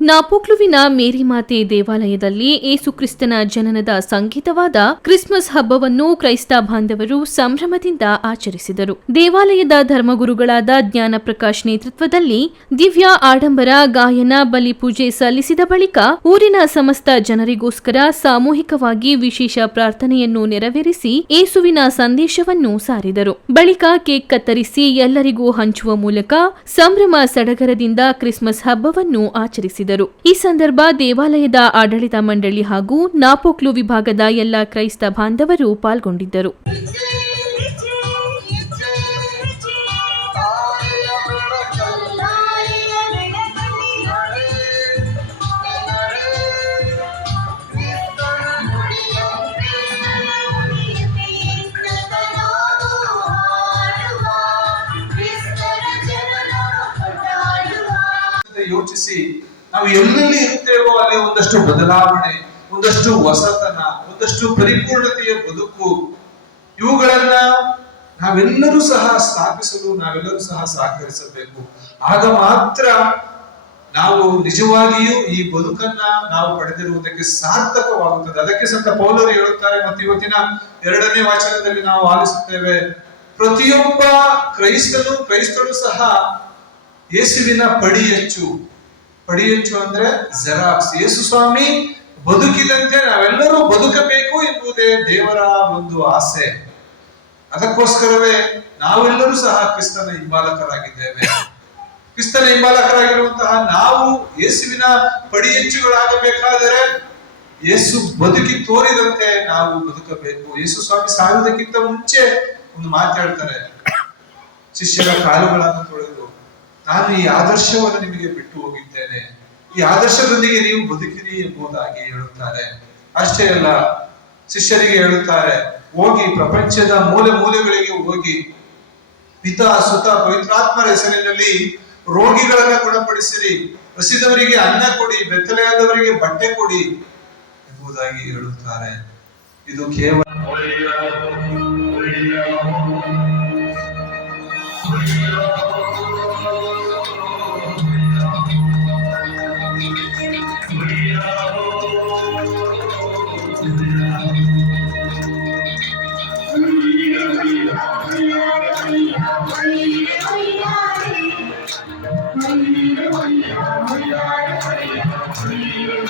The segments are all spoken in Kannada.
ನಾಪೋಕ್ಲುವಿನ ಮೇರಿಮಾತೆ ದೇವಾಲಯದಲ್ಲಿ ಏಸುಕ್ರಿಸ್ತನ ಜನನದ ಸಂಗೀತವಾದ ಕ್ರಿಸ್ಮಸ್ ಹಬ್ಬವನ್ನು ಕ್ರೈಸ್ತ ಬಾಂಧವರು ಸಂಭ್ರಮದಿಂದ ಆಚರಿಸಿದರು. ದೇವಾಲಯದ ಧರ್ಮಗುರುಗಳಾದ ಜ್ಞಾನಪ್ರಕಾಶ್ ನೇತೃತ್ವದಲ್ಲಿ ದಿವ್ಯ ಆಡಂಬರ ಗಾಯನ ಬಲಿಪೂಜೆ ಸಲ್ಲಿಸಿದ ಬಳಿಕ ಊರಿನ ಸಮಸ್ತ ಜನರಿಗೋಸ್ಕರ ಸಾಮೂಹಿಕವಾಗಿ ವಿಶೇಷ ಪ್ರಾರ್ಥನೆಯನ್ನು ನೆರವೇರಿಸಿ ಏಸುವಿನ ಸಂದೇಶವನ್ನು ಸಾರಿದರು. ಬಳಿಕ ಕೇಕ್ ಕತ್ತರಿಸಿ ಎಲ್ಲರಿಗೂ ಹಂಚುವ ಮೂಲಕ ಸಂಭ್ರಮ ಸಡಗರದಿಂದ ಕ್ರಿಸ್ಮಸ್ ಹಬ್ಬವನ್ನು ಆಚರಿಸಿದರು. ಈ ಸಂದರ್ಭ ದೇವಾಲಯದ ಆಡಳಿತ ಮಂಡಳಿ ಹಾಗೂ ನಾಪೋಕ್ಲು ವಿಭಾಗದ ಎಲ್ಲ ಕ್ರೈಸ್ತ ಬಾಂಧವರು ಪಾಲ್ಗೊಂಡಿದ್ದರು. ಯೋಚಿಸಿ ನಾವು ಎಲ್ಲೆಲ್ಲಿ ಇರುತ್ತೇವೋ ಅಲ್ಲಿ ಒಂದಷ್ಟು ಬದಲಾವಣೆ, ಒಂದಷ್ಟು ಹೊಸತನ, ಒಂದಷ್ಟು ಪರಿಪೂರ್ಣತೆಯ ಬದುಕು. ಇವುಗಳನ್ನ ನಾವೆಲ್ಲರೂ ಸಹ ಸ್ಥಾಪಿಸಲು, ನಾವೆಲ್ಲರೂ ಸಹ ಸಹಕರಿಸಬೇಕು. ಆಗ ಮಾತ್ರ ನಾವು ನಿಜವಾಗಿಯೂ ಈ ಬದುಕನ್ನ ನಾವು ಪಡೆದಿರುವುದಕ್ಕೆ ಸಾರ್ಥಕವಾಗುತ್ತದೆ. ಅದಕ್ಕೆ ಸಂತ ಪೌಲರು ಹೇಳುತ್ತಾರೆ ಮತ್ತು ಇವತ್ತಿನ ಎರಡನೇ ವಾಚನದಲ್ಲಿ ನಾವು ಆಲಿಸುತ್ತೇವೆ, ಪ್ರತಿಯೊಬ್ಬ ಕ್ರೈಸ್ತನು, ಕ್ರೈಸ್ತರು ಸಹ ಯೇಸುವಿನ ಪಡಿಯಚ್ಚು. ಪಡಿಯಚ್ಚು ಅಂದ್ರೆ ಜೆರಾಕ್ಸ್ ಯೇಸು ಸ್ವಾಮಿ ಬದುಕಿದಂತೆ ನಾವೆಲ್ಲರೂ ಬದುಕಬೇಕು ಎಂಬುದೇ ದೇವರ ಒಂದು ಆಸೆ. ಅದಕ್ಕೋಸ್ಕರವೇ ನಾವೆಲ್ಲರೂ ಸಹ ಕ್ರಿಸ್ತನ ಹಿಂಬಾಲಕರಾಗಿದ್ದೇವೆ. ಕ್ರಿಸ್ತನ ಹಿಂಬಾಲಕರಾಗಿರುವಂತಹ ನಾವು ಯೇಸುವಿನ ಪಡಿಯಚ್ಚುಗಳಾಗಬೇಕಾದರೆ ಯೇಸು ಬದುಕಿ ತೋರಿದಂತೆ ನಾವು ಬದುಕಬೇಕು. ಯೇಸು ಸ್ವಾಮಿ ಸಾಯುವುದಕ್ಕಿಂತ ಮುಂಚೆ ಒಂದು ಮಾತಾಡ್ತಾರೆ ಶಿಷ್ಯರ ಕಾಲುಗಳನ್ನು ತೊಳೆದು, ನಾನು ಈ ಆದರ್ಶವನ್ನು ನಿಮಗೆ ಬಿಟ್ಟು ಹೋಗಿದ್ದೇನೆ. ಈ ಆದರ್ಶದೊಂದಿಗೆ ನೀವು ಬದುಕಿರಿ ಎಂಬುದಾಗಿ ಹೇಳುತ್ತಾರೆ. ಅಷ್ಟೇ ಅಲ್ಲ, ಶಿಷ್ಯರಿಗೆ ಹೇಳುತ್ತಾರೆ, ಹೋಗಿ ಪ್ರಪಂಚದ ಮೂಲೆ ಮೂಲೆಗಳಿಗೆ ಹೋಗಿ ಪಿತ, ಸುತ ಪವಿತ್ರಾತ್ಮರ ಹೆಸರಿನಲ್ಲಿ ರೋಗಿಗಳನ್ನ ಗುಣಪಡಿಸಿರಿ. ಹಸಿದವರಿಗೆ ಅನ್ನ ಕೊಡಿ, ಬೆತ್ತಲೆಯಾದವರಿಗೆ ಬಟ್ಟೆ ಕೊಡಿ ಎಂಬುದಾಗಿ ಹೇಳುತ್ತಾರೆ. ಇದು ಕೇವಲ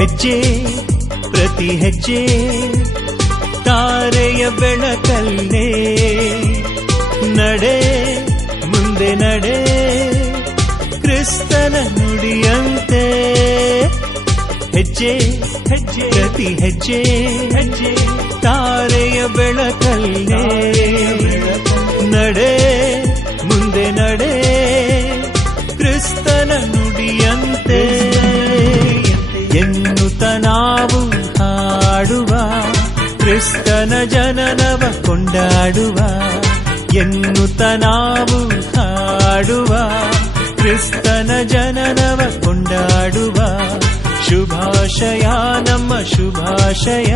ಹೆಜ್ಜೆ ಪ್ರತಿ ಹೆಜ್ಜೆ ತಾರೆಯ ಬೆಳಕಲ್ಲೇ. ನಡೆ ಮುಂದೆ ನಡೆ ಕ್ರಿಸ್ತನ ನುಡಿಯಂತೆ. ಹೆಜ್ಜೆ ಹೆಜ್ಜೆ ಪ್ರತಿ ಹೆಜ್ಜೆ ಹೆಜ್ಜೆ ತಾರೆಯ ಬೆಳಕಲ್ಲೇ. ನಡೆ ಮುಂದೆ ನಡೆ. ಕೊಂಡಾಡುವ ಎನ್ನುತ್ತ ನಾವು ಹಾಡುವ, ಕ್ರಿಸ್ತನ ಜನನವ ಕೊಂಡಾಡುವ, ಶುಭಾಶಯ, ನಮ್ಮ ಶುಭಾಶಯ,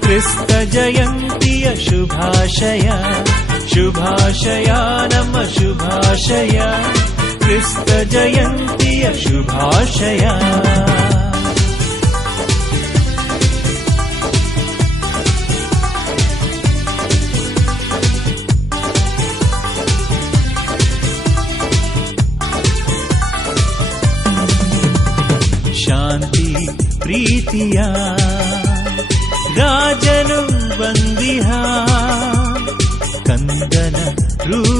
ಕ್ರಿಸ್ತ ಜಯಂತಿಯ ಶುಭಾಶಯ ಶುಭಾಶಯ, ನಮ್ಮ ಶುಭಾಶಯ, ಕ್ರಿಸ್ತ ಜಯಂತಿಯ ಶುಭಾಶಯ. ीत्या गाजनं बन्दिहा कन्दनरूपदी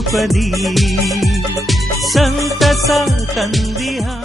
सन्तसङ्कन्विहा